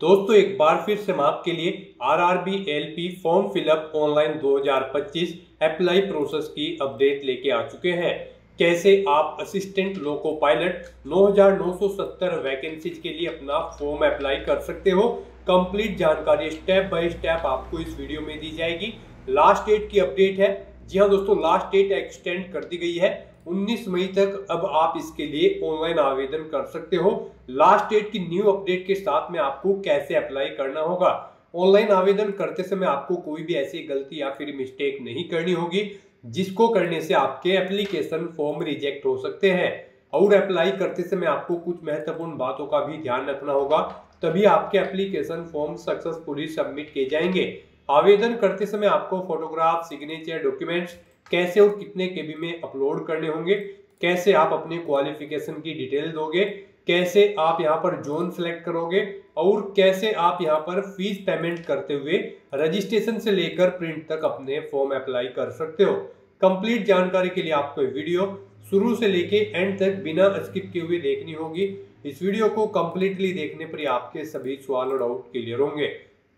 दोस्तों एक बार फिर से मैं आपके लिए RRB LP form fill up online 2025 apply process की अपडेट लेके आ चुके हैं। कैसे आप असिस्टेंट लोको पायलट 9970 वैकेंसीज के लिए अपना फॉर्म अप्लाई कर सकते हो। कंप्लीट जानकारी स्टेप बाय स्टेप आपको इस वीडियो में दी जाएगी। लास्ट डेट की अपडेट है। जी हाँ दोस्तों, लास्ट डेट एक्सटेंड कर दी गई है 19 मई तक। अब आप इसके लिए ऑनलाइन आवेदन कर सकते हो। लास्ट डेट की न्यू अपडेट के साथ में आपको कैसे अप्लाई करना होगा। ऑनलाइन आवेदन करते समय आपको कोई भी ऐसी गलती या फिर मिस्टेक नहीं करनी होगी जिसको करने से आपके एप्लीकेशन फॉर्म रिजेक्ट हो सकते हैं। और अप्लाई करते समय आपको कुछ महत्वपूर्ण बातों का भी ध्यान रखना होगा, तभी आपके एप्लीकेशन फॉर्म सक्सेसफुली सबमिट किए जाएंगे। आवेदन करते समय आपको फोटोग्राफ, सिग्नेचर, डॉक्यूमेंट्स कैसे और कितने केबी में अपलोड करने होंगे, कैसे आप अपने क्वालिफिकेशन की डिटेल दोगे, कैसे आप यहां पर जोन सेलेक्ट करोगे और कैसे आप यहां पर फीस पेमेंट करते हुए रजिस्ट्रेशन से लेकर प्रिंट तक अपने फॉर्म अप्लाई कर सकते हो। कंप्लीट जानकारी के लिए आपको वीडियो शुरू से लेके एंड तक बिना स्किप किए हुए देखनी होगी। इस वीडियो को कंप्लीटली देखने पर आपके सभी सवाल और डाउट क्लियर होंगे।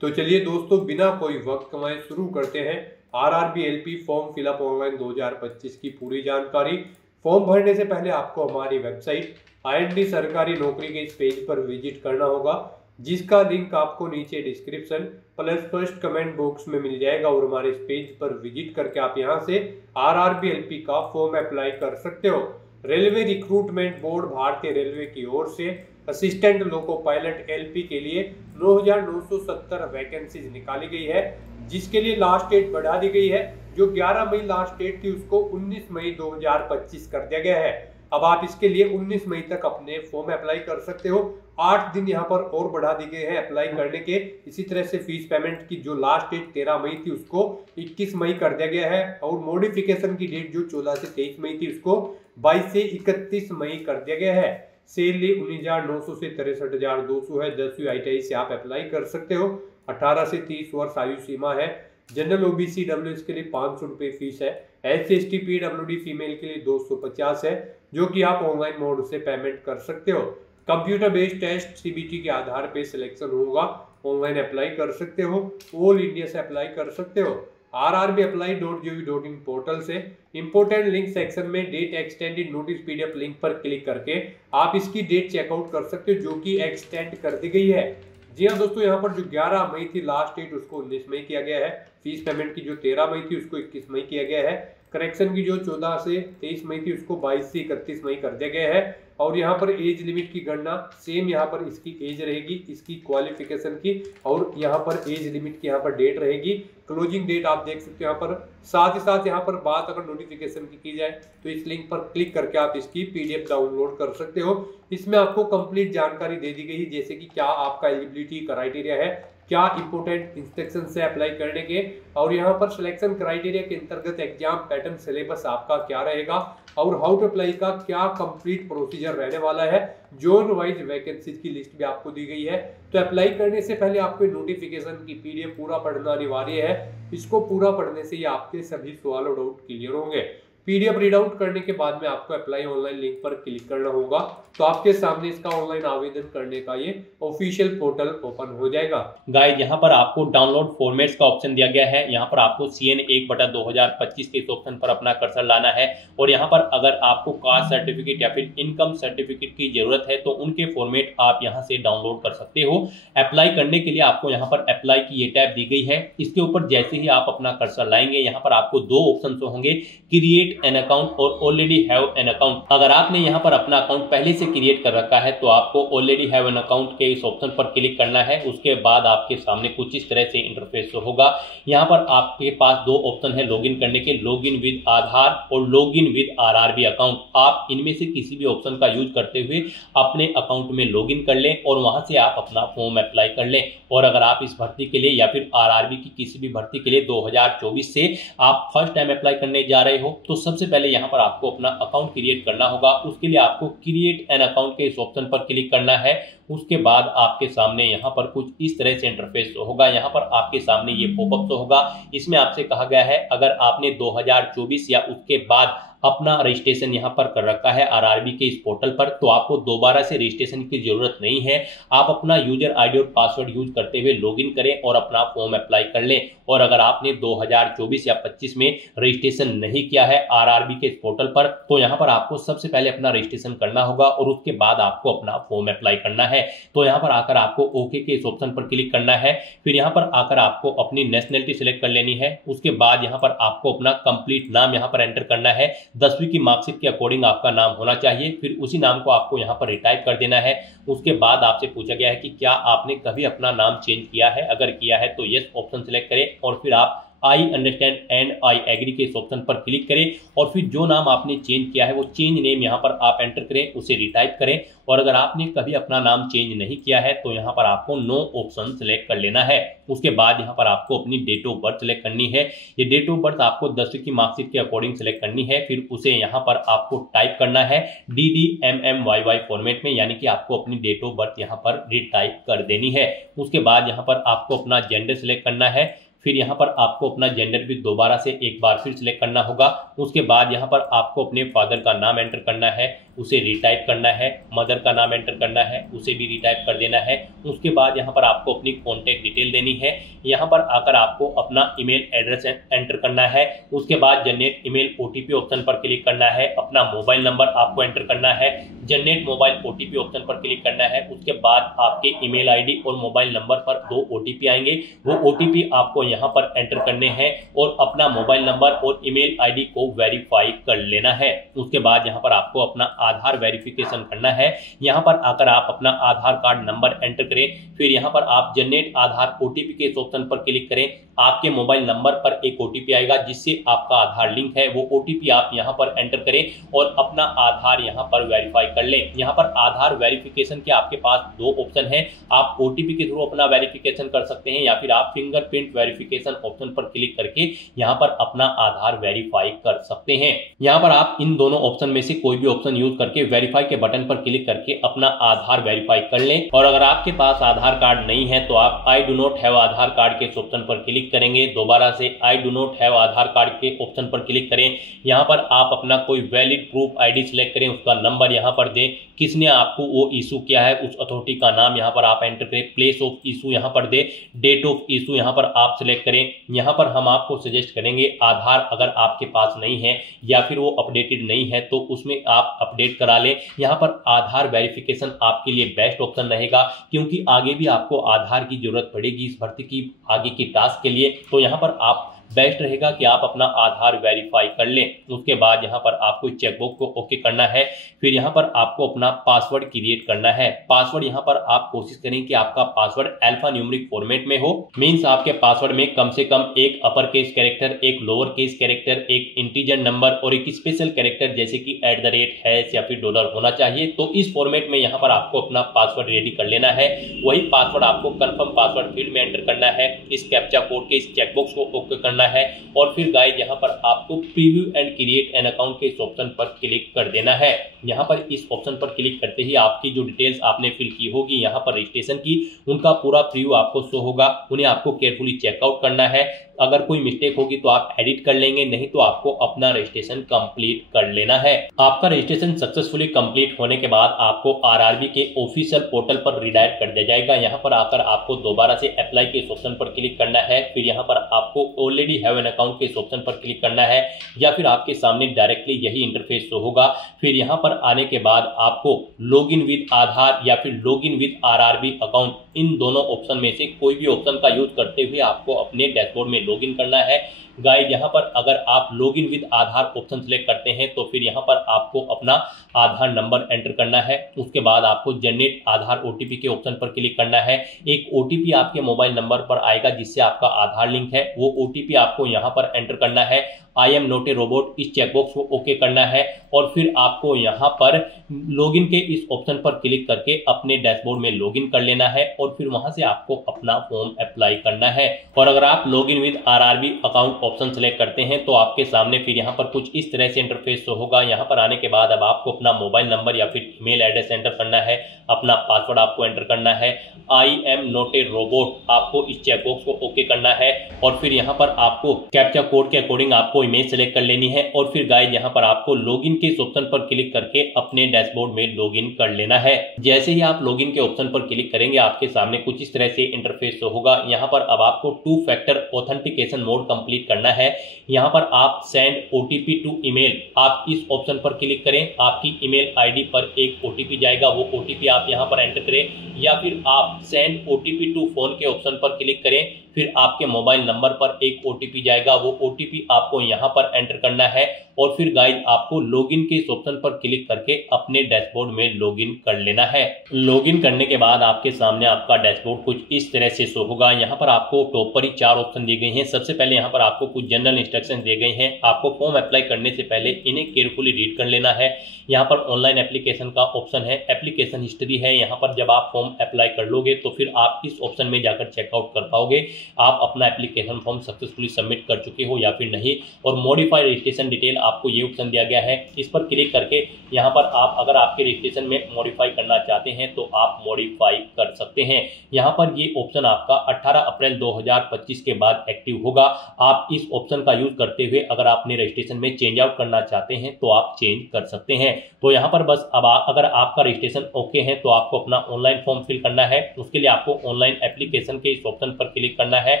तो चलिए दोस्तों, बिना कोई वक्त कमाए शुरू करते हैं RRB LP form fill up online 2025 की पूरी जानकारी। फॉर्म भरने से पहले आपको हमारी वेबसाइट IND सरकारी नौकरी के इस पेज पर विजिट करना होगा, जिसका लिंक आपको नीचे description plus first comment box में मिल जाएगा। और हमारे इस पेज पर विजिट करके आप यहां से आरआरबी एलपी का फॉर्म अप्लाई कर सकते हो। रेलवे रिक्रूटमेंट बोर्ड भारतीय रेलवे की ओर से असिस्टेंट लोको पायलट एलपी के लिए 9970 वैकेंसीज निकाली गई है, जिसके लिए लास्ट डेट बढ़ा दी गई है। जो 11 मई लास्ट डेट थी उसको 19 मई 2025 कर दिया गया है। अब आप इसके लिए 19 मई तक अपने फॉर्म अप्लाई कर सकते हो। 8 दिन यहाँ पर और बढ़ा दिए गए हैं अप्लाई करने के। इसी तरह से फीस पेमेंट की जो लास्ट डेट 13 मई थी उसको 21 मई कर दिया गया है। और मॉडिफिकेशन की डेट जो 14 से 23 मई थी उसको 22 से 31 मई कर दिया गया है। सैलरी 19,900 से 63,200 है। 10वीं ITI से आप अप्लाई कर सकते हो। 18 से 30 वर्ष आयु सीमा है। जनरल OBC WS के लिए 500 रुपये फीस है। SC/ST PWD फीमेल के लिए 250 है, जो कि आप ऑनलाइन मोड से पेमेंट कर सकते हो। कंप्यूटर बेस्ड टेस्ट CBT के आधार पे सिलेक्शन होगा। ऑनलाइन अप्लाई कर सकते हो। ऑल इंडिया से अप्लाई कर सकते हो। rrbapply.gov.in पोर्टल से इंपोर्टेंट लिंक सेक्शन में date extended notice PDF link पर क्लिक करके आप इसकी डेट चेकआउट कर सकते हो, जो कि एक्सटेंड कर दी गई है। जी हाँ दोस्तों, यहाँ पर जो 11 मई थी लास्ट डेट उसको 19 मई किया गया है। फीस पेमेंट की जो 13 मई थी उसको 21 मई किया गया है। करेक्शन की जो 14 से 23 मई थी उसको 22 से 31 मई कर दिया गया है। और यहाँ पर एज लिमिट की गणना सेम, यहाँ पर इसकी एज रहेगी, इसकी क्वालिफिकेशन की, और यहाँ पर एज लिमिट की यहाँ पर डेट रहेगी। क्लोजिंग डेट आप देख सकते हो यहाँ पर। साथ ही साथ यहाँ पर बात अगर नोटिफिकेशन की जाए तो इस लिंक पर क्लिक करके आप इसकी PDF डाउनलोड कर सकते हो। इसमें आपको कंप्लीट जानकारी दे दी गई है, जैसे कि क्या आपका एलिजिबिलिटी क्राइटेरिया है, क्या इंपोर्टेंट इंस्ट्रक्शन से अप्लाई करने के, और यहाँ पर सिलेक्शन क्राइटेरिया के अंतर्गत एग्जाम पैटर्न सिलेबस आपका क्या रहेगा, और हाउ टू अप्लाई का क्या कंप्लीट प्रोसीजर रहने वाला है। जोन वाइज वैकेंसीज की लिस्ट भी आपको दी गई है। तो अप्लाई करने से पहले आपको नोटिफिकेशन की PDF पूरा पढ़ना अनिवार्य है। इसको पूरा पढ़ने से ही आपके सभी सवाल और डाउट क्लियर होंगे। PDF रीड आउट करने के बाद में आपको अप्लाई ऑनलाइन लिंक पर क्लिक करना होगा, तो आपके सामने इसका ऑनलाइन आवेदन करने का ये ऑफिशियल पोर्टल ओपन हो जाएगा। गाइस, यहाँ पर आपको डाउनलोड फॉर्मेट्स का ऑप्शन दिया गया है। यहाँ पर आपको CN 1/2025 के इस ऑप्शन पर अपना कर्सर लाना है। और यहाँ पर अगर आपको कास्ट सर्टिफिकेट या फिर इनकम सर्टिफिकेट की जरूरत है तो उनके फॉर्मेट आप यहाँ से डाउनलोड कर सकते हो। अप्लाई करने के लिए आपको यहाँ पर अप्लाई की ये टैब दी गई है। इसके ऊपर जैसे ही आप अपना कर्सर लाएंगे, यहाँ पर आपको दो ऑप्शन होंगे, क्रिएट एन अकाउंट और ऑलरेडी हैव एन अकाउंट। अगर आपने यहाँ पर अपना अकाउंट पहले से क्रिएट कर रखा है तो आपको ऑलरेडी हैव एन अकाउंट के इस ऑप्शन पर क्लिक करना है। उसके बाद आपके सामने कुछ इस तरह से इंटरफेस होगा। यहाँ पर आपके पास दो ऑप्शन है लॉगिन करने के, लॉगिन विद आधार और लॉगिन विद आरआरबी अकाउंट। आप इनमें से किसी भी ऑप्शन का यूज करते हुए अपने अकाउंट में लॉगिन कर लें और वहां से आप अपना फॉर्म अप्लाई कर लें। और अगर आप इस भर्ती के लिए या फिर आरआरबी की किसी भी भर्ती के लिए 2024 से आप फर्स्ट टाइम अप्लाई करने जा रहे हो तो सबसे पहले यहाँ पर आपको अपना अकाउंट क्रिएट करना होगा। उसके लिए आपको क्रिएट एन अकाउंट के इस ऑप्शन पर क्लिक करना है उसके बाद आपके सामने यहाँ पर कुछ इस तरह से इंटरफेस होगा। यहाँ पर आपके सामने ये पॉपअप होगा। इसमें आपसे कहा गया है अगर आपने 2024 या उसके बाद अपना रजिस्ट्रेशन यहाँ पर कर रखा है आरआरबी के इस पोर्टल पर, तो आपको दोबारा से रजिस्ट्रेशन की जरूरत नहीं है। आप अपना यूजर आईडी और पासवर्ड यूज करते हुए लॉगिन करें और अपना फॉर्म अप्लाई कर लें। और अगर आपने 2024 या 25 में रजिस्ट्रेशन नहीं किया है आरआरबी के इस पोर्टल पर, तो यहाँ पर आपको सबसे पहले अपना रजिस्ट्रेशन करना होगा और उसके बाद आपको अपना फॉर्म अप्लाई करना है। तो यहाँ पर आकर आपको ओके के इस ऑप्शन पर क्लिक करना है। फिर यहाँ पर आकर आपको अपनी नेशनलिटी सिलेक्ट कर लेनी है। उसके बाद यहाँ पर आपको अपना कंप्लीट नाम यहाँ पर एंटर करना है। 10वीं की मार्कशीट के अकॉर्डिंग आपका नाम होना चाहिए। फिर उसी नाम को आपको यहाँ पर रिटाइप कर देना है। उसके बाद आपसे पूछा गया है कि क्या आपने कभी अपना नाम चेंज किया है, अगर किया है तो यस ऑप्शन सिलेक्ट करें और फिर आप I understand and I agree के इस ऑप्शन पर क्लिक करें और फिर जो नाम आपने चेंज किया है वो चेंज नेम यहाँ पर आप एंटर करें, उसे रिटाइप करें। और अगर आपने कभी अपना नाम चेंज नहीं किया है तो यहाँ पर आपको नो ऑप्शन सिलेक्ट कर लेना है। उसके बाद यहाँ पर आपको अपनी डेट ऑफ बर्थ सिलेक्ट करनी है। ये डेट ऑफ बर्थ आपको 10वीं की मार्कशीट के अकॉर्डिंग सिलेक्ट करनी है। फिर उसे यहाँ पर आपको टाइप करना है DDMMYY फॉर्मेट में, यानी कि आपको अपनी डेट ऑफ बर्थ यहाँ पर रिटाइप कर देनी है। उसके बाद यहाँ पर आपको अपना जेंडर सिलेक्ट करना है। फिर यहाँ पर आपको अपना जेंडर भी दोबारा से एक बार फिर सिलेक्ट करना होगा। उसके बाद यहाँ पर आपको अपने फादर का नाम एंटर करना है, उसे रिटाइप करना है। मदर का नाम एंटर करना है, उसे भी रिटाइप कर देना है। उसके बाद यहाँ पर आपको अपनी कॉन्टैक्ट डिटेल देनी है। यहाँ पर आकर आपको अपना ईमेल एड्रेस एंटर करना है। उसके बाद जनरेट ईमेल ओटीपी ऑप्शन पर क्लिक करना है। अपना मोबाइल नंबर आपको एंटर करना है, जनरेट मोबाइल ओटीपी ऑप्शन पर क्लिक करना है। उसके बाद आपके ईमेल आईडी और मोबाइल नंबर पर 2 ओटीपी आएंगे। वो ओटीपी आपको यहाँ पर एंटर करने हैं और अपना मोबाइल नंबर और ईमेल आईडी को वेरीफाई कर लेना है। उसके बाद यहाँ पर आपको अपना आधार वेरिफिकेशन करना है। यहाँ पर आकर आप अपना आधार कार्ड नंबर एंटर करें। फिर यहाँ पर आप जनरेट आधार ओटीपी के इस ऑप्शन पर क्लिक करें। आपके मोबाइल नंबर पर एक ओटीपी आएगा जिससे आपका आधार लिंक है। वो ओटीपी आप यहाँ पर एंटर करें और अपना आधार यहाँ पर वेरीफाई कर लें। यहाँ पर आधार वेरिफिकेशन के आपके पास 2 ऑप्शन है। आप ओटीपी के थ्रू अपना वेरिफिकेशन कर सकते हैं या फिर आप फिंगरप्रिंट वेरिफिकेशन ऑप्शन पर क्लिक करके यहाँ पर अपना आधार वेरीफाई कर सकते हैं। यहाँ पर आप इन दोनों ऑप्शन में से कोई भी ऑप्शन यूज करके वेरीफाई के बटन पर क्लिक करके अपना आधार वेरीफाई कर लें। और अगर आपके पास आधार कार्ड नहीं है तो आप I do not have Aadhaar card के ऑप्शन पर क्लिक करेंगे। दोबारा से I do not have Aadhaar card के ऑप्शन पर क्लिक करें। यहाँ पर आप अपना कोई वैलिड प्रूफ आईडी सिलेक्ट करें, उसका नंबर यहाँ पर दें, किसने आपको वो इशू किया है उस अथॉरिटी का नाम यहाँ पर आप एंटर करें, प्लेस ऑफ इशू यहाँ पर दे, डेट ऑफ इशू यहाँ पर आप सिलेक्ट करें। यहाँ पर हम आपको सजेस्ट करेंगे आधार अगर आपके पास नहीं है या फिर वो अपडेटेड नहीं है तो उसमें आप अपडेट करा लें। यहाँ पर आधार वेरिफिकेशन आपके लिए बेस्ट ऑप्शन रहेगा क्योंकि आगे भी आपको आधार की जरूरत पड़ेगी इस भर्ती की आगे की टास्क के लिए। तो यहाँ पर आप बेस्ट रहेगा कि आप अपना आधार वेरीफाई कर लें। उसके बाद यहाँ पर आपको चेकबॉक्स को ओके करना है। फिर यहाँ पर आपको अपना पासवर्ड क्रिएट करना है। पासवर्ड यहाँ पर आप कोशिश करें कि आपका पासवर्ड अल्फा न्यूमेरिक फॉर्मेट में हो। मींस आपके पासवर्ड में कम से कम एक अपर केस कैरेक्टर, एक लोअर केस कैरेक्टर, एक इंटीजर नंबर और एक स्पेशल कैरेक्टर जैसे कि @ या फिर डॉलर होना चाहिए। तो इस फॉर्मेट में यहाँ पर आपको अपना पासवर्ड रेडी कर लेना है। वही पासवर्ड आपको कंफर्म पासवर्ड फील्ड में एंटर करना है। इस कैप्चा कोड के इस चेकबॉक्स को ओके करना है और फिर गाइस यहाँ पर आपको preview and create an account के इस ऑप्शन पर क्लिक कर देना है। यहाँ पर इस ऑप्शन पर क्लिक करते ही आपकी जो डिटेल्स आपने फिल की होगी यहाँ पर रजिस्ट्रेशन की, उनका पूरा प्रीव्यू आपको शो होगा। उन्हें आपको केयरफुली चेकआउट करना है। अगर कोई मिस्टेक होगी तो आप एडिट कर लेंगे, नहीं तो आपको अपना रजिस्ट्रेशन कंप्लीट कर लेना है। आपका रजिस्ट्रेशन सक्सेसफुली कंप्लीट होने के बाद आपको आरआरबी के ऑफिशियल पोर्टल पर रिडायरेक्ट कर दिया जाएगा। यहाँ पर आकर आपको दोबारा से अप्लाई के इस ऑप्शन पर क्लिक करना है। फिर यहाँ पर आपको ऑलरेडी हैव एन अकाउंट के इस ऑप्शन पर क्लिक करना है या फिर आपके सामने डायरेक्टली यही इंटरफेस शो होगा। फिर यहाँ पर आने के बाद आपको लॉगिन विद आधार या फिर लॉगिन विद आरआरबी अकाउंट, इन दोनों ऑप्शन में से कोई भी ऑप्शन का यूज करते हुए आपको अपने डैशबोर्ड में लॉगिन करना है। गाइड यहाँ पर अगर आप login with Aadhaar option select करते हैं तो फिर यहाँ पर आपको अपना आधार नंबर एंटर करना है। उसके बाद आपको जनरेट आधार ओटीपी के ऑप्शन पर क्लिक करना है। एक ओटीपी आपके मोबाइल नंबर पर आएगा जिससे आपका आधार लिंक है, वो ओटीपी आपको यहाँ पर एंटर करना है। I am not a robot इस चेकबॉक्स को ओके करना है और फिर आपको यहाँ पर लॉगिन के इस ऑप्शन पर क्लिक करके अपने डैशबोर्ड में लॉगिन कर लेना है और फिर वहां से आपको अपना फॉर्म अप्लाई करना है। और अगर आप login with RRB account option select करते हैं तो आपके सामने फिर यहाँ पर कुछ इस तरह से इंटरफेस होगा। यहाँ पर आने के बाद अब आपको अपना मोबाइल नंबर या फिर ईमेल एड्रेस एंटर करना है, अपना पासवर्ड आपको एंटर करना है, I am not a robot आपको इस चेकबॉक्स को ओके करना है और फिर यहाँ पर आपको कैप्चा कोड के अकॉर्डिंग आपको इमेज सेलेक्ट कर लेनी है और फिर गाइस यहाँ पर आपको लॉगिन के इस ऑप्शन पर क्लिक करके अपने डैशबोर्ड में लॉगिन कर लेना है। जैसे ही आप लॉगिन के ऑप्शन पर क्लिक करेंगे आपके सामने कुछ इस तरह से इंटरफेस होगा। यहाँ पर अब आपको 2 फैक्टर ऑथेंटिकेशन मोड कंप्लीट करना है। यहाँ पर आप सेंड ओटीपी टू ईमेल आप इस ऑप्शन पर क्लिक करें, आपकी ईमेल आईडी पर एक ओटीपी जाएगा, वो ओटीपी आप यहाँ पर एंटर करें या फिर आप सेंड ओटीपी टू फोन के ऑप्शन पर क्लिक करें, फिर आपके मोबाइल नंबर पर एक ओटीपी जाएगा, वो ओटीपी आपको यहाँ पर एंटर करना है और फिर गाइस आपको लॉगिन के इस ऑप्शन पर क्लिक करके अपने डैशबोर्ड में लॉगिन कर लेना है। लॉगिन करने के बाद आपके सामने आपका डैशबोर्ड कुछ इस तरह से शो होगा। यहाँ पर आपको टॉप पर ही 4 ऑप्शन दिए गए हैं। सबसे पहले यहाँ पर आपको कुछ जनरल इंस्ट्रक्शन दिए गए हैं। आपको फॉर्म अप्लाई करने से पहले इन्हें केयरफुली रीड कर लेना है। यहाँ पर ऑनलाइन एप्लीकेशन का ऑप्शन है, एप्लीकेशन हिस्ट्री है। यहाँ पर जब आप फॉर्म अप्लाई कर लोगे तो फिर आप इस ऑप्शन में जाकर चेकआउट कर पाओगे आप अपना एप्लीकेशन फॉर्म सक्सेसफुली सबमिट कर चुके हो या फिर नहीं। और मॉडिफाई रजिस्ट्रेशन डिटेल आपको ये ऑप्शन दिया गया है, इस पर क्लिक करके यहाँ पर आप अगर आपके रजिस्ट्रेशन में मॉडिफाई करना चाहते हैं तो आप मॉडिफाई कर सकते हैं। यहाँ पर ये ऑप्शन आपका 18 अप्रैल 2025 के बाद एक्टिव होगा। आप इस ऑप्शन का यूज करते हुए अगर आपने रजिस्ट्रेशन में चेंज आउट करना चाहते हैं तो आप चेंज कर सकते हैं। तो यहाँ पर बस अब अगर आपका रजिस्ट्रेशन ओके है तो आपको अपना ऑनलाइन फॉर्म फिल करना है। उसके लिए आपको ऑनलाइन एप्लीकेशन के इस ऑप्शन पर क्लिक करना है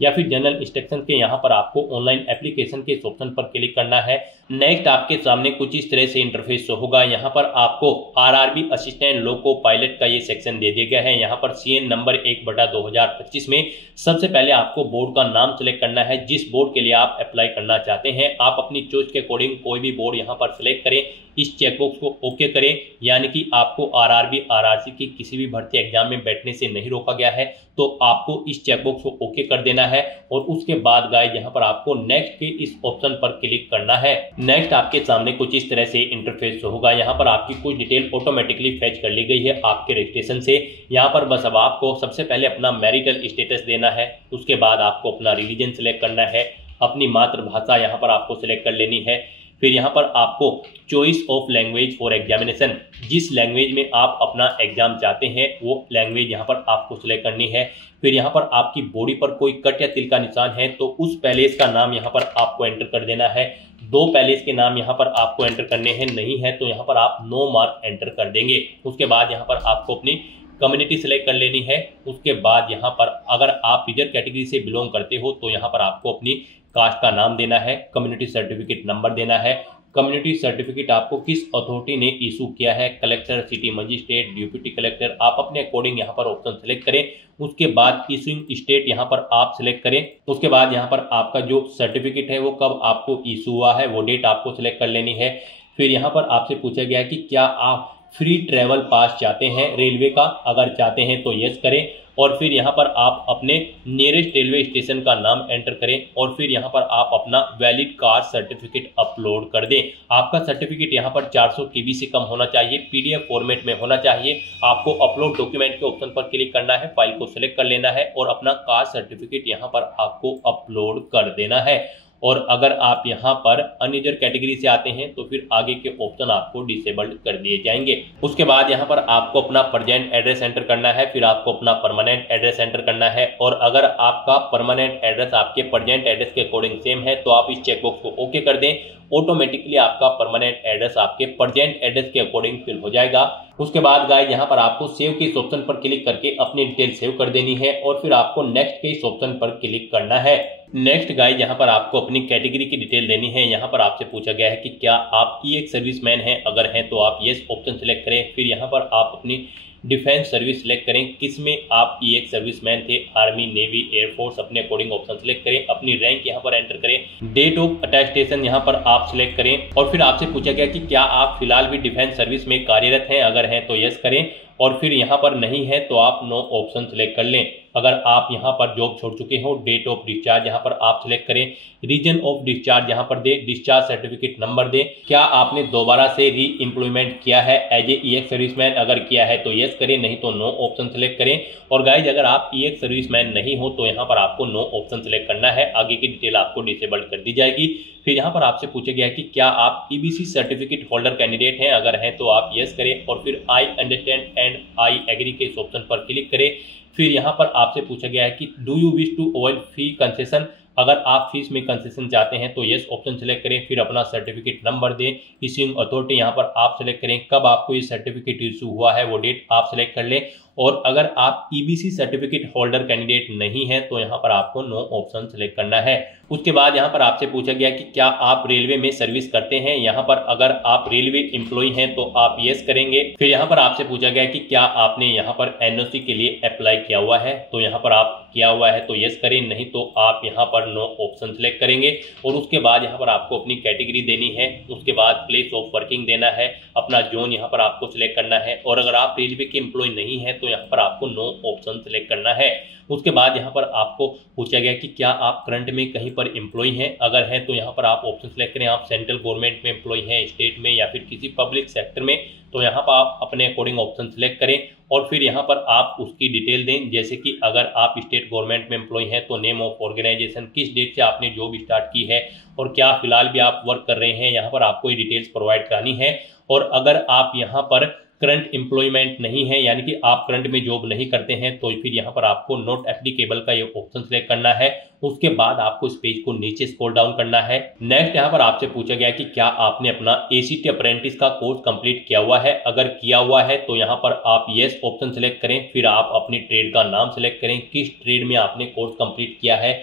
या फिर जनरल इंस्ट्रक्शन के यहाँ पर आपको ऑनलाइन एप्लीकेशन के इस ऑप्शन पर क्लिक करना है। नेक्स्ट आपके सामने कुछ इस तरह से इंटरफेस होगा। यहाँ पर आपको आरआरबी असिस्टेंट लोको पायलट का ये सेक्शन दे दिया गया है। यहाँ पर सीएन नंबर 1/2025 में सबसे पहले आपको बोर्ड का नाम सेलेक्ट करना है जिस बोर्ड के लिए आप अप्लाई करना चाहते हैं। आप अपनी चॉइस के अकॉर्डिंग कोई भी बोर्ड यहाँ पर सिलेक्ट करें, इस चेकबॉक्स को ओके करें, यानी कि आपको आरआरबी आरआरसी की किसी भी भर्ती एग्जाम में बैठने से नहीं रोका गया है, तो आपको इस चेकबॉक्स को ओके कर देना है और उसके बाद गाइस यहाँ पर आपको नेक्स्ट के इस ऑप्शन पर क्लिक करना है। नेक्स्ट आपके सामने कुछ इस तरह से इंटरफेस होगा। यहाँ पर आपकी कुछ डिटेल ऑटोमेटिकली फेच कर ली गई है आपके रजिस्ट्रेशन से। यहाँ पर बस अब आपको सबसे पहले अपना मैरिटल स्टेटस देना है, उसके बाद आपको अपना रिलीजन सिलेक्ट करना है, अपनी मातृभाषा यहाँ पर आपको सिलेक्ट कर लेनी है। फिर यहाँ पर आपको choice of language for examination, जिस लैंग्वेज में आप अपना एग्जाम चाहते हैं वो लैंग्वेज यहाँ पर आपको सिलेक्ट करनी है। फिर यहाँ पर आपकी बॉडी पर कोई कट या तिल का निशान है तो उस पैलेस का नाम यहाँ पर आपको एंटर कर देना है। 2 पैलेस के नाम यहाँ पर आपको एंटर करने हैं, नहीं है तो यहाँ पर आप नो मार्क एंटर कर देंगे। उसके बाद यहाँ पर आपको अपनी कम्युनिटी सेलेक्ट कर लेनी है। उसके बाद यहाँ पर अगर आप रिजर्व कैटेगरी से बिलोंग करते हो तो यहाँ पर आपको अपनी कास्ट का नाम देना है, कम्युनिटी सर्टिफिकेट नंबर देना है। कम्युनिटी सर्टिफिकेट आपको किस अथॉरिटी ने इशू किया है, collector, city magistrate, deputy collector, आप अपने अकॉर्डिंग यहाँ पर ऑप्शन सेलेक्ट करें। उसके बाद इशूइंग स्टेट यहाँ पर आप सिलेक्ट करें। उसके बाद यहाँ पर आपका जो सर्टिफिकेट है वो कब आपको इशू हुआ है वो डेट आपको सिलेक्ट कर लेनी है। फिर यहाँ पर आपसे पूछा गया है कि क्या आप फ्री ट्रेवल पास चाहते हैं रेलवे का, अगर चाहते हैं तो यस करें और फिर यहाँ पर आप अपने नियरेस्ट रेलवे स्टेशन का नाम एंटर करें और फिर यहाँ पर आप अपना वैलिड कास्ट सर्टिफिकेट अपलोड कर दें। आपका सर्टिफिकेट यहाँ पर 400 KB से कम होना चाहिए, PDF फॉर्मेट में होना चाहिए। आपको अपलोड डॉक्यूमेंट के ऑप्शन पर क्लिक करना है, फाइल को सिलेक्ट कर लेना है और अपना कास्ट सर्टिफिकेट यहाँ पर आपको अपलोड कर देना है। और अगर आप यहाँ पर अनरिजर्व कैटेगरी से आते हैं तो फिर आगे के ऑप्शन आपको डिसेबल्ड कर दिए जाएंगे। उसके बाद यहाँ पर आपको अपना प्रेजेंट एड्रेस एंटर करना है, फिर आपको अपना परमानेंट एड्रेस एंटर करना है और अगर आपका परमानेंट एड्रेस आपके प्रेजेंट एड्रेस के अकॉर्डिंग सेम है तो आप इस चेकबॉक्स को ओके कर दें। ऑटोमेटिकली आपका परमानेंट एड्रेस आपके प्रेजेंट एड्रेस के अकॉर्डिंग फिल हो जाएगा। उसके बाद गाइस यहाँ पर आपको सेव के इस ऑप्शन पर क्लिक करके अपनी डिटेल सेव कर देनी है और फिर आपको नेक्स्ट के इस ऑप्शन पर क्लिक करना है। नेक्स्ट गाइस यहाँ पर आपको अपनी कैटेगरी की डिटेल देनी है। यहाँ पर आपसे पूछा गया है कि क्या आप EX सर्विसमैन हैं, अगर हैं तो आप यस ऑप्शन सेलेक्ट करें। फिर यहाँ पर आप अपनी डिफेंस सर्विस सिलेक्ट करें, किसमें आप EX सर्विसमैन थे, आर्मी, नेवी, एयरफोर्स, अपने अकॉर्डिंग ऑप्शन सेलेक्ट करें। अपनी रैंक यहाँ पर एंटर करें, डेट ऑफ अटेस्टेशन यहाँ पर आप सिलेक्ट करें और फिर आपसे पूछा गया कि क्या आप फिलहाल भी डिफेंस सर्विस में कार्यरत हैं, अगर हैं तो यस करें और फिर यहाँ पर नहीं है तो आप नो ऑप्शन सेलेक्ट कर लें। अगर आप यहाँ पर जॉब छोड़ चुके हो, डेट ऑफ डिस्चार्ज यहाँ पर आप सिलेक्ट करें, रीजन ऑफ डिस्चार्ज यहाँ पर दें, डिस्चार्ज सर्टिफिकेट नंबर दें, क्या आपने दोबारा से री एम्प्लॉयमेंट किया है एज ए ईएक्स सर्विसमैन, अगर किया है तो यस करें, नहीं तो नो ऑप्शन सेलेक्ट करें। और गाइज अगर आप ईएक्स सर्विसमैन नहीं हो तो यहाँ पर आपको नो ऑप्शन सेलेक्ट करना है, आगे की डिटेल आपको डिसेबल्ड कर दी जाएगी। फिर यहाँ पर आपसे पूछा गया कि क्या आप ईबीसी सर्टिफिकेट होल्डर कैंडिडेट हैं, अगर हैं तो आप यस करें और फिर I understand and I agree के इस ऑप्शन पर क्लिक करें। फिर यहाँ पर आपसे पूछा गया है कि do you wish to avoid fee concession, अगर आप फीस में कंसेशन चाहते हैं तो यस ऑप्शन सेलेक्ट करें, फिर अपना सर्टिफिकेट नंबर दें, इश्यूइंग अथॉरिटी यहाँ पर आप सेलेक्ट करें, कब आपको ये सर्टिफिकेट इशू हुआ है वो डेट आप सेलेक्ट कर लें। और अगर आप ईबीसी सर्टिफिकेट होल्डर कैंडिडेट नहीं है तो यहाँ पर आपको नो ऑप्शन सेलेक्ट करना है। उसके बाद यहाँ पर आपसे पूछा गया कि क्या आप रेलवे में सर्विस करते हैं, यहाँ पर अगर आप रेलवे एम्प्लॉय हैं तो आप यस करेंगे। फिर यहाँ पर आपसे पूछा गया कि क्या आपने यहाँ पर एनओसी के लिए अप्लाई किया हुआ है, तो यहाँ पर आप किया हुआ है तो यस करें, नहीं तो आप यहाँ पर नो ऑप्शन सेलेक्ट करेंगे। और उसके बाद यहाँ पर आपको अपनी कैटेगरी देनी है, उसके बाद प्लेस ऑफ वर्किंग देना है, अपना जोन यहाँ पर आपको सिलेक्ट करना है। और अगर आप रेलवे के एम्प्लॉय नहीं है तो यहाँ पर आपको नो ऑप्शन सेलेक्ट करना है। उसके बाद यहाँ पर आपको पूछा गया कि क्या आप करंट में कहीं पर एम्प्लॉय हैं, अगर हैं तो यहाँ पर आप ऑप्शन सेलेक्ट करें, आप सेंट्रल गवर्नमेंट में एम्प्लॉय हैं, स्टेट में या फिर किसी पब्लिक सेक्टर में, तो यहाँ पर आप अपने अकॉर्डिंग ऑप्शन सेलेक्ट करें। और फिर यहाँ पर आप उसकी डिटेल दें, जैसे कि अगर आप स्टेट गवर्नमेंट में एम्प्लॉय हैं तो नेम ऑफ ऑर्गेनाइजेशन, किस डेट से आपने जॉब स्टार्ट की है और क्या फिलहाल भी आप वर्क कर रहे हैं, यहाँ पर आपको ये डिटेल्स प्रोवाइड करानी है। और अगर आप यहाँ पर करंट एम्प्लॉयमेंट नहीं है, यानी कि आप करंट में जॉब नहीं करते हैं, तो फिर यहाँ पर आपको नॉट एप्लीकेबल का ये ऑप्शन सेलेक्ट करना है। उसके बाद आपको इस पेज को नीचे स्क्रॉल डाउन करना है। नेक्स्ट यहाँ पर आपसे पूछा गया कि क्या आपने अपना एसीटी अप्रेंटिस का कोर्स कंप्लीट किया हुआ है, अगर किया हुआ है तो यहाँ पर आप यस ऑप्शन सेलेक्ट करें, फिर आप अपनी ट्रेड का नाम सेलेक्ट करें, किस ट्रेड में आपने कोर्स कंप्लीट किया है,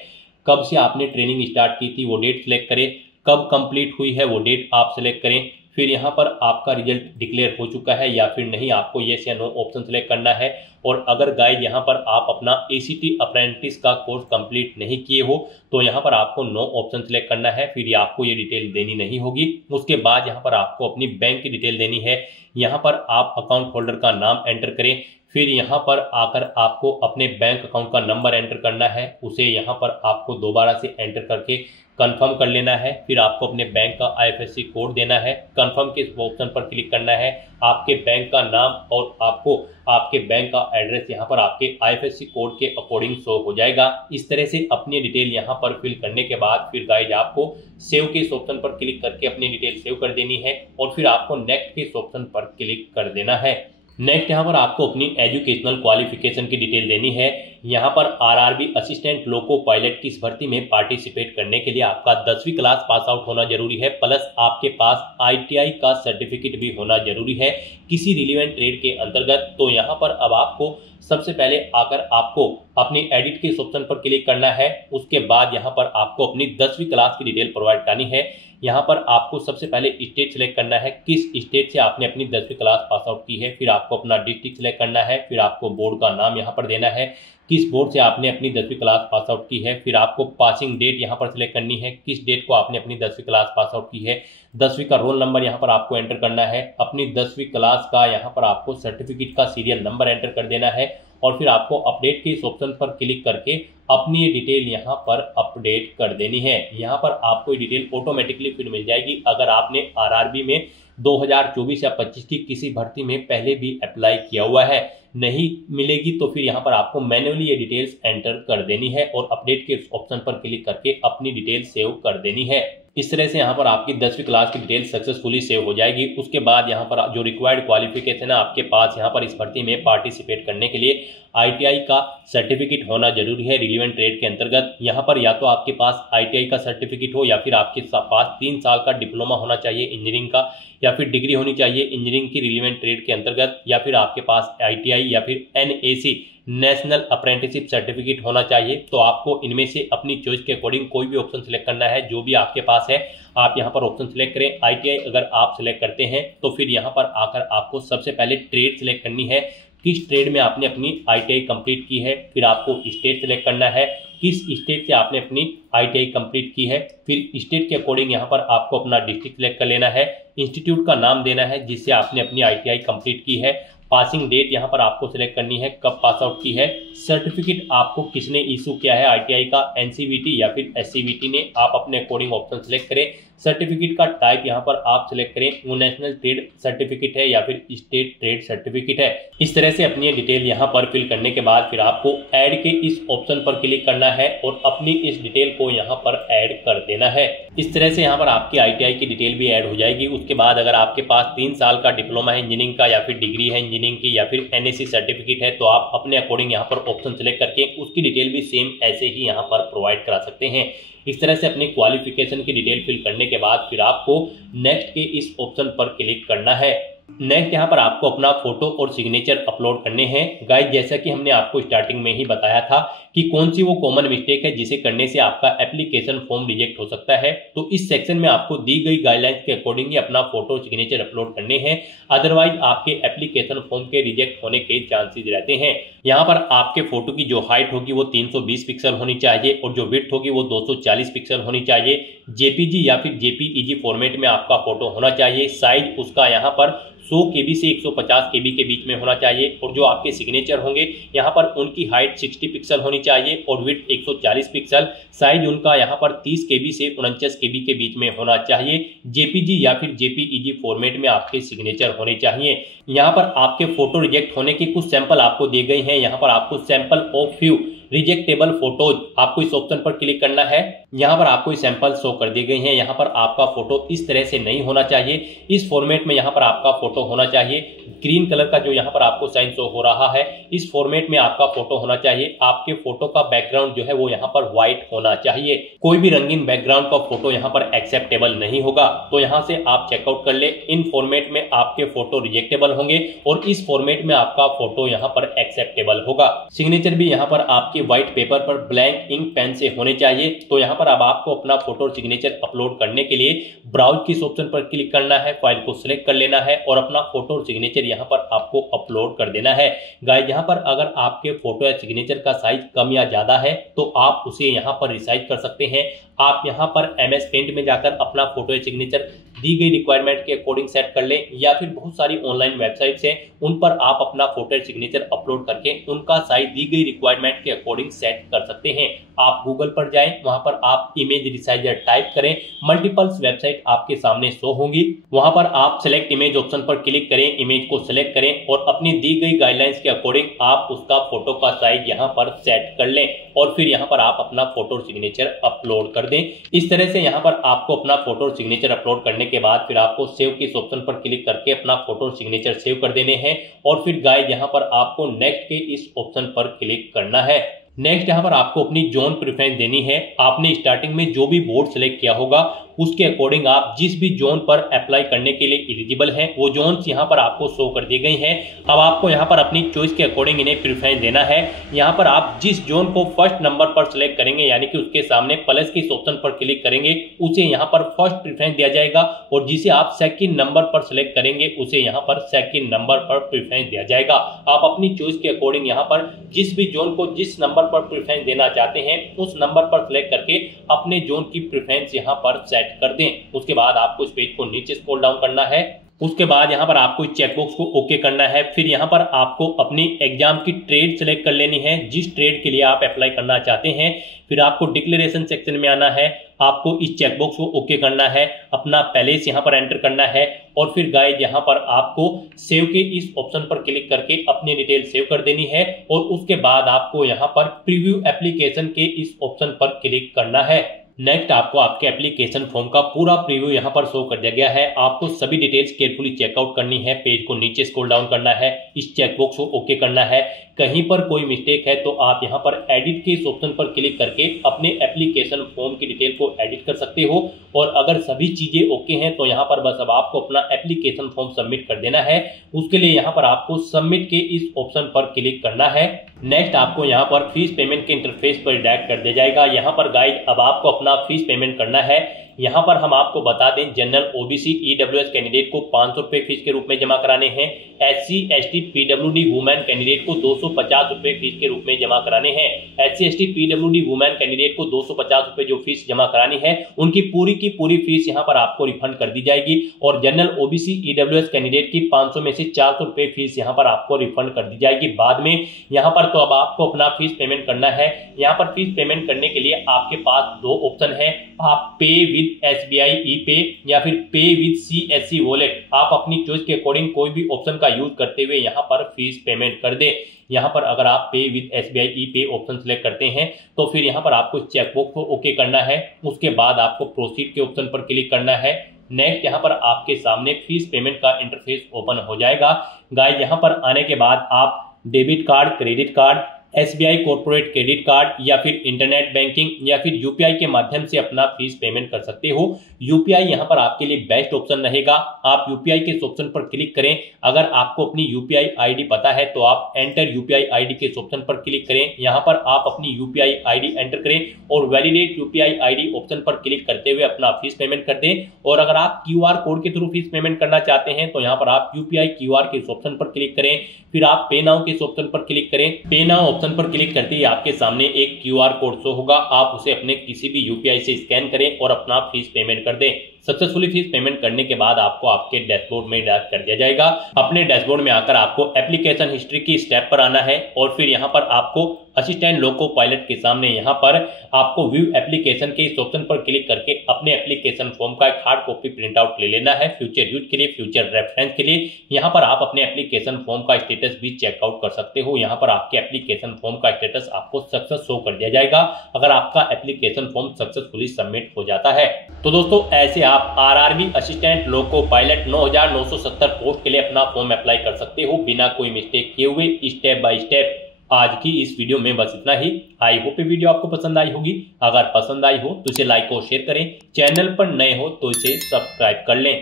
कब से आपने ट्रेनिंग स्टार्ट की थी वो डेट सेलेक्ट करें, कब कंप्लीट हुई है वो डेट आप सेलेक्ट करें। फिर यहाँ पर आपका रिजल्ट डिक्लेयर हो चुका है या फिर नहीं, आपको येस या नो ऑप्शन सेलेक्ट करना है। और अगर गाइज यहाँ पर आप अपना एसीटी अप्रेंटिस का कोर्स कंप्लीट नहीं किए हो तो यहाँ पर आपको नो ऑप्शन सेलेक्ट करना है, फिर आपको ये डिटेल देनी नहीं होगी। उसके बाद यहाँ पर आपको अपनी बैंक की डिटेल देनी है, यहाँ पर आप अकाउंट होल्डर का नाम एंटर करें, फिर यहाँ पर आकर आपको अपने बैंक अकाउंट का नंबर एंटर करना है, उसे यहाँ पर आपको दोबारा से एंटर करके कंफर्म कर लेना है। फिर आपको अपने बैंक का आईएफएससी कोड देना है, कंफर्म के ऑप्शन पर क्लिक करना है, आपके बैंक का नाम और आपको आपके बैंक का एड्रेस यहाँ पर आपके आईएफएससी कोड के अकॉर्डिंग शो हो जाएगा। इस तरह से अपनी डिटेल यहाँ पर फिल करने के बाद फिर गाइज आपको सेव के इस ऑप्शन पर क्लिक करके अपनी डिटेल सेव कर देनी है और फिर आपको नेक्स्ट के इस ऑप्शन पर क्लिक कर देना है। नेक्स्ट यहाँ पर आपको अपनी एजुकेशनल क्वालिफिकेशन की डिटेल देनी है। यहाँ पर आरआरबी असिस्टेंट लोको पायलट की इस भर्ती में पार्टिसिपेट करने के लिए आपका 10वीं क्लास पास आउट होना जरूरी है, प्लस आपके पास आईटीआई का सर्टिफिकेट भी होना जरूरी है किसी रिलेवेंट ट्रेड के अंतर्गत। तो यहाँ पर अब आपको सबसे पहले आकर आपको अपनी एडिट के इस ऑप्शन पर क्लिक करना है। उसके बाद यहाँ पर आपको अपनी 10वीं क्लास की डिटेल प्रोवाइड करनी है। यहाँ पर आपको सबसे पहले स्टेट सिलेक्ट करना है, किस स्टेट से आपने अपनी 10वीं क्लास पास आउट की है, फिर आपको अपना डिस्ट्रिक्ट सिलेक्ट करना है, फिर आपको बोर्ड का नाम यहाँ पर देना है, किस बोर्ड से आपने अपनी 10वीं क्लास पास आउट की है, फिर आपको पासिंग डेट यहाँ पर सिलेक्ट करनी है, किस डेट को आपने अपनी 10वीं क्लास पास आउट की है, 10वीं का रोल नंबर यहाँ पर आपको एंटर करना है, अपनी 10वीं क्लास का यहाँ पर आपको सर्टिफिकेट का सीरियल नंबर एंटर कर देना है और फिर आपको अपडेट के इस ऑप्शन पर क्लिक करके अपनी ये डिटेल यहाँ पर अपडेट कर देनी है। यहाँ पर आपको ये डिटेल ऑटोमेटिकली फिर मिल जाएगी। अगर आपने आरआरबी में 2024 या 25 की किसी भर्ती में पहले भी अप्लाई किया हुआ है, नहीं मिलेगी तो फिर यहाँ पर आपको मैन्युअली ये डिटेल्स एंटर कर देनी है और अपडेट के ऑप्शन पर क्लिक करके अपनी डिटेल सेव कर देनी है। इस तरह से यहाँ पर आपकी 10वीं क्लास की डिटेल सक्सेसफुली सेव हो जाएगी। उसके बाद यहाँ पर जो रिक्वायर्ड क्वालिफिकेशन है आपके पास यहाँ पर इस भर्ती में पार्टिसिपेट करने के लिए आईटीआई का सर्टिफिकेट होना जरूरी है रिलेवेंट ट्रेड के अंतर्गत। यहाँ पर या तो आपके पास आईटीआई का सर्टिफिकेट हो या फिर आपके पास 3 साल का डिप्लोमा होना चाहिए इंजीनियरिंग का, या फिर डिग्री होनी चाहिए इंजीनियरिंग की रिलेवेंट ट्रेड के अंतर्गत, या फिर आपके पास आईटीआई या फिर एनएसी नेशनल अप्रेंटिसशिप सर्टिफिकेट होना चाहिए। तो आपको इनमें से अपनी चॉइस के अकॉर्डिंग कोई भी ऑप्शन सिलेक्ट करना है, जो भी आपके पास है आप यहाँ पर ऑप्शन सिलेक्ट करें। आईटीआई अगर आप सिलेक्ट करते हैं तो फिर यहाँ पर आकर आपको सबसे पहले ट्रेड सिलेक्ट करनी है, किस ट्रेड में आपने अपनी आईटीआई कंप्लीट की है, फिर आपको स्टेट सिलेक्ट करना है, किस स्टेट से आपने अपनी आईटीआई कंप्लीट की है, फिर स्टेट के अकॉर्डिंग यहाँ पर आपको अपना डिस्ट्रिक्ट सिलेक्ट कर लेना है, इंस्टीट्यूट का नाम देना है जिससे आपने अपनी आईटीआई कंप्लीट की है, पासिंग डेट यहाँ पर आपको सिलेक्ट करनी है, कब पास आउट की है, सर्टिफिकेट आपको किसने इशू किया है, आईटीआई का, एनसीवीटी या फिर एससीवीटी ने, आप अपने अकॉर्डिंग ऑप्शन सिलेक्ट करें। सर्टिफिकेट का टाइप यहाँ पर आप सिलेक्ट करें, वो नेशनल ट्रेड सर्टिफिकेट है या फिर स्टेट ट्रेड सर्टिफिकेट है। इस तरह से अपनी डिटेल यहाँ पर फिल करने के बाद फिर आपको ऐड के इस ऑप्शन पर क्लिक करना है और अपनी इस डिटेल को यहाँ पर ऐड कर देना है। इस तरह से यहाँ पर आपकी आईटीआई की डिटेल भी ऐड हो जाएगी। उसके बाद अगर आपके पास 3 साल का डिप्लोमा है इंजीनियरिंग का या फिर डिग्री है इंजीनियरिंग की या फिर एनएससी सर्टिफिकेट है, तो आप अपने अकॉर्डिंग यहाँ पर ऑप्शन सिलेक्ट करके उसकी डिटेल भी सेम ऐसे ही यहाँ पर प्रोवाइड करा सकते हैं। इस तरह से अपनी क्वालिफिकेशन की डिटेल फिल करने के बाद फिर आपको नेक्स्ट के इस ऑप्शन पर क्लिक करना है। नेक्स्ट यहाँ पर आपको अपना फोटो और सिग्नेचर अपलोड करने हैं। गाइस, जैसा कि हमने आपको स्टार्टिंग में ही बताया था कि कौन सी वो कॉमन मिस्टेक है जिसे करने से आपका एप्लीकेशन फॉर्म रिजेक्ट हो सकता है, तो इस सेक्शन में आपको दी गई गाइडलाइंस के अकॉर्डिंग ही अपना फोटो और सिग्नेचर अपलोड करने हैं, अदरवाइज आपके एप्लीकेशन फॉर्म के रिजेक्ट होने के चांसेस रहते हैं। यहाँ पर आपके फोटो की जो हाइट होगी वो 320 पिक्सल होनी चाहिए और जो विड्थ होगी वो 240 पिक्सल होनी चाहिए। जेपीजी या फिर जेपीईजी फॉर्मेट में आपका फोटो होना चाहिए। साइज उसका यहाँ पर 100 KB से 150 KB के बीच में होना चाहिए और जो आपके सिग्नेचर होंगे यहाँ पर उनकी हाइट 60 पिक्सल होनी चाहिए और विड्थ 140 पिक्सल। साइज उनका यहाँ पर 30 KB से 49 KB के बीच में होना चाहिए। जेपीजी या फिर जेपीईजी फॉर्मेट में आपके सिग्नेचर होने चाहिए। यहाँ पर आपके फोटो रिजेक्ट होने के कुछ सैंपल आपको दिए गए हैं। यहाँ पर आपको सैंपल ऑफ फ्यू रिजेक्टेबल फोटोज, आपको इस ऑप्शन पर क्लिक करना है। यहाँ पर आपको सैंपल शो कर दिए गए हैं। यहाँ पर आपका फोटो इस तरह से नहीं होना चाहिए, इस फॉर्मेट में यहाँ पर आपका फोटो होना चाहिए। ग्रीन कलर का जो यहाँ पर आपको साइन शो हो रहा है, इस फॉर्मेट में आपका फोटो होना चाहिए। आपके फोटो का बैकग्राउंड जो है वो यहाँ पर व्हाइट होना चाहिए। कोई भी रंगीन बैकग्राउंड का फोटो यहाँ पर एक्सेप्टेबल नहीं होगा। तो यहाँ से आप चेकआउट कर ले, इन फॉर्मेट में आपके फोटो रिजेक्टेबल होंगे और इस फॉर्मेट में आपका फोटो यहाँ पर एक्सेप्टेबल होगा। सिग्नेचर भी यहाँ पर आपके व्हाइट पेपर पर ब्लैंक इंक पेन से होने चाहिए। तो यहाँ पर अब आपको अपना फोटो और सिग्नेचर अपलोड करने के लिए ब्राउज किस ऑप्शन पर क्लिक करना है, फाइल को सिलेक्ट कर लेना है और अपना फोटो और सिग्नेचर यहाँ पर आपको अपलोड कर देना है। गाइस, यहाँ पर अगर आपके फोटो या सिग्नेचर का साइज कम या ज्यादा है तो आप उसे यहाँ पर रिसाइज कर सकते हैं। आप यहाँ पर MS पेंट में जाकर अपना फोटो या सिग्नेचर दी गई रिक्वायरमेंट के अकॉर्डिंग सेट कर लें, या फिर बहुत सारी ऑनलाइन वेबसाइट्स हैं उन पर आप अपना फोटो या सिग्नेचर अपलोड करके उनका साइज दी गई रिक्वायरमेंट के अकॉर्डिंग सेट कर सकते हैं। आप गूगल पर जाएं, वहां पर आप इमेज रिसाइजर टाइप करें, मल्टीपल्स वेबसाइट आपके सामने शो होंगी। वहां पर आप सिलेक्ट इमेज ऑप्शन पर क्लिक करें, इमेज को सिलेक्ट करें और अपनी दी गई गाइडलाइंस के अकॉर्डिंग आप उसका फोटो का साइज यहाँ पर सेट कर लें और फिर यहाँ पर आप अपना फोटो और सिग्नेचर अपलोड कर दें। इस तरह से यहाँ पर आपको अपना फोटो और सिग्नेचर अपलोड करने के बाद फिर आपको सेव के इस ऑप्शन पर क्लिक करके अपना फोटो और सिग्नेचर सेव कर देने हैं और फिर गाइस यहाँ पर आपको नेक्स्ट के इस ऑप्शन पर क्लिक करना है। नेक्स्ट यहाँ पर आपको अपनी जोन प्रेफरेंस देनी है। आपने स्टार्टिंग में जो भी बोर्ड सेलेक्ट किया होगा उसके अकॉर्डिंग आप जिस भी जोन पर अप्लाई करने के लिए एलिजिबल हैं वो जोन्स यहाँ पर आपको शो कर दी गई हैं। अब आपको यहाँ पर अपनी चॉइस के अकॉर्डिंग इन्हें प्रेफरेंस देना है। यहाँ पर आप जिस जोन को फर्स्ट नंबर पर सिलेक्ट करेंगे, यानी कि उसके सामने प्लस के इस ऑप्शन पर क्लिक करेंगे, उसे यहाँ पर फर्स्ट प्रेफरेंस दिया जाएगा और जिसे आप सेकंड नंबर पर सिलेक्ट करेंगे उसे यहाँ पर सेकंड नंबर पर प्रेफरेंस दिया जाएगा। आप अपनी चॉइस के अकॉर्डिंग यहाँ पर जिस भी जोन को जिस नंबर पर प्रेफरेंस देना चाहते हैं उस नंबर पर सिलेक्ट करके अपने जोन की प्रेफरेंस यहाँ पर सेट कर दें। उसके बाद आपको इस पेज को नीचे स्क्रॉल डाउन करना है। उसके बाद यहाँ पर आपको इस चेकबॉक्स को ओके करना है। फिर यहाँ पर आपको अपनी एग्जाम की ट्रेड सेलेक्ट कर लेनी है, जिस ट्रेड के लिए आप अप्लाई करना चाहते हैं। फिर आपको डिक्लेरेशन सेक्शन में आना है, आपको इस चेकबॉक्स को ओके करना है, अपना पैलेस यहाँ पर एंटर करना है और फिर गाइस यहाँ पर आपको सेव के इस ऑप्शन पर क्लिक करके अपनी डिटेल सेव कर देनी है और उसके बाद आपको यहाँ पर प्रीव्यू एप्लीकेशन के इस ऑप्शन पर क्लिक करना है। नेक्स्ट आपको आपके एप्लीकेशन फॉर्म का पूरा प्रीव्यू यहाँ पर शो कर दिया गया है। आपको सभी डिटेल्स केयरफुली चेकआउट करनी है, पेज को नीचे स्क्रॉल डाउन करना है, इस चेकबॉक्स को ओके करना है। कहीं पर कोई मिस्टेक है तो आप यहाँ पर एडिट के इस ऑप्शन पर क्लिक करके अपने एप्लीकेशन फॉर्म की डिटेल को एडिट कर सकते हो और अगर सभी चीजें ओके हैं तो यहाँ पर बस अब आपको अपना एप्लीकेशन फॉर्म सबमिट कर देना है। उसके लिए यहाँ पर आपको सबमिट के इस ऑप्शन पर क्लिक करना है। नेक्स्ट आपको यहाँ पर फीस पेमेंट के इंटरफेस पर डायरेक्ट कर दिया जाएगा। यहाँ पर गाइड अब आपको अपना फीस पेमेंट करना है। यहाँ पर हम आपको बता दें, जनरल ओबीसी ईडब्ल्यूएस कैंडिडेट को 500 रुपए फीस के रूप में जमा कराने हैं। SC ST PWD women candidate को 250 रुपए फीस के रूप में जमा कराने हैं। SC ST PWD women candidate को 250 रुपए जो फीस जमा करानी है, उनकी की पूरी फीस यहाँ पर आपको रिफंड कर दी जाएगी। और जनरल ओबीसी ईडब्ल्यूएस कैंडिडेट की 500 में से 400 रुपए फीस यहाँ पर आपको रिफंड कर दी जाएगी बाद में। यहाँ पर तो अब आपको अपना फीस पेमेंट करना है। यहाँ पर फीस पेमेंट करने के लिए आपके पास दो ऑप्शन है, आप पे विद SBI ई-पे या फिर पे विद CSC वॉलेट। आप अपनी चॉइस के अकॉर्डिंग कोई भी ऑप्शन का यूज करते हुए यहाँ पर फीस पेमेंट कर दे। यहाँ पर अगर आप पे विद SBI ई-पे ऑप्शन सेलेक्ट करते हैं तो फिर यहाँ पर आपको चेकबॉक्स को ओके करना है। उसके बाद आपको प्रोसीड के ऑप्शन पर क्लिक करना है। नेक्स्ट यहाँ पर आपके सामने फीस पेमेंट का इंटरफेस ओपन हो जाएगा। गाइस, यहाँ पर आने के बाद आप debit card, credit card, SBI corporate credit card या फिर इंटरनेट बैंकिंग या फिर UPI के माध्यम से अपना फीस पेमेंट कर सकते हो। UPI यहाँ पर आपके लिए बेस्ट ऑप्शन रहेगा। आप UPI के ऑप्शन पर क्लिक करें। अगर आपको अपनी UPI ID पता है तो आप एंटर UPI ID के ऑप्शन पर क्लिक करें। यहाँ पर आप अपनी UPI ID एंटर करें और वैलिडेट UPI ID ऑप्शन पर क्लिक करते हुए अपना फीस पेमेंट कर दें। और अगर आप QR कोड के थ्रू फीस पेमेंट करना चाहते हैं तो यहाँ पर आप UPI QR के ऑप्शन पर क्लिक करें। फिर आप पे नाउ के ऑप्शन पर क्लिक करें। पे नाउ ऑप्शन पर क्लिक करते ही आपके सामने एक QR कोड शो होगा। आप उसे अपने किसी भी UPI से स्कैन करें और अपना फीस पेमेंट कर दें। सक्सेसफुली फीस पेमेंट करने के बाद आपको आपके डैशबोर्ड में डायरेक्ट कर दिया जाएगा। अपने डैशबोर्ड में आकर आपको एप्लीकेशन हिस्ट्री की स्टेप पर आना है और फिर यहाँ पर आपको असिस्टेंट लोको पायलट के सामने यहाँ पर आपको व्यू एप्लीकेशन के इस ऑप्शन पर क्लिक करके अपने एप्लीकेशन फॉर्म का एक हार्ड कॉपी प्रिंट आउट ले लेना है फ्यूचर यूज के लिए, फ्यूचर रेफरेंस के लिए। यहाँ पर आप अपने एप्लीकेशन फॉर्म का स्टेटस भी चेकआउट कर सकते हो। यहाँ पर आपके एप्लीकेशन फॉर्म का स्टेटस आपको सक्सेस शो कर दिया जाएगा अगर आपका एप्लीकेशन फॉर्म सक्सेसफुली सबमिट हो जाता है। तो दोस्तों, ऐसे आप RRB assistant loco pilot 9970 post के लिए अपना फॉर्म अप्लाई कर सकते हो बिना कोई मिस्टेक किए हुए, स्टेप बाय स्टेप। आज की इस वीडियो में बस इतना ही। आई होप ये वीडियो आपको पसंद आई होगी। अगर पसंद आई हो तो इसे लाइक और शेयर करें। चैनल पर नए हो तो इसे सब्सक्राइब कर लें।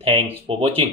Thanks for watching.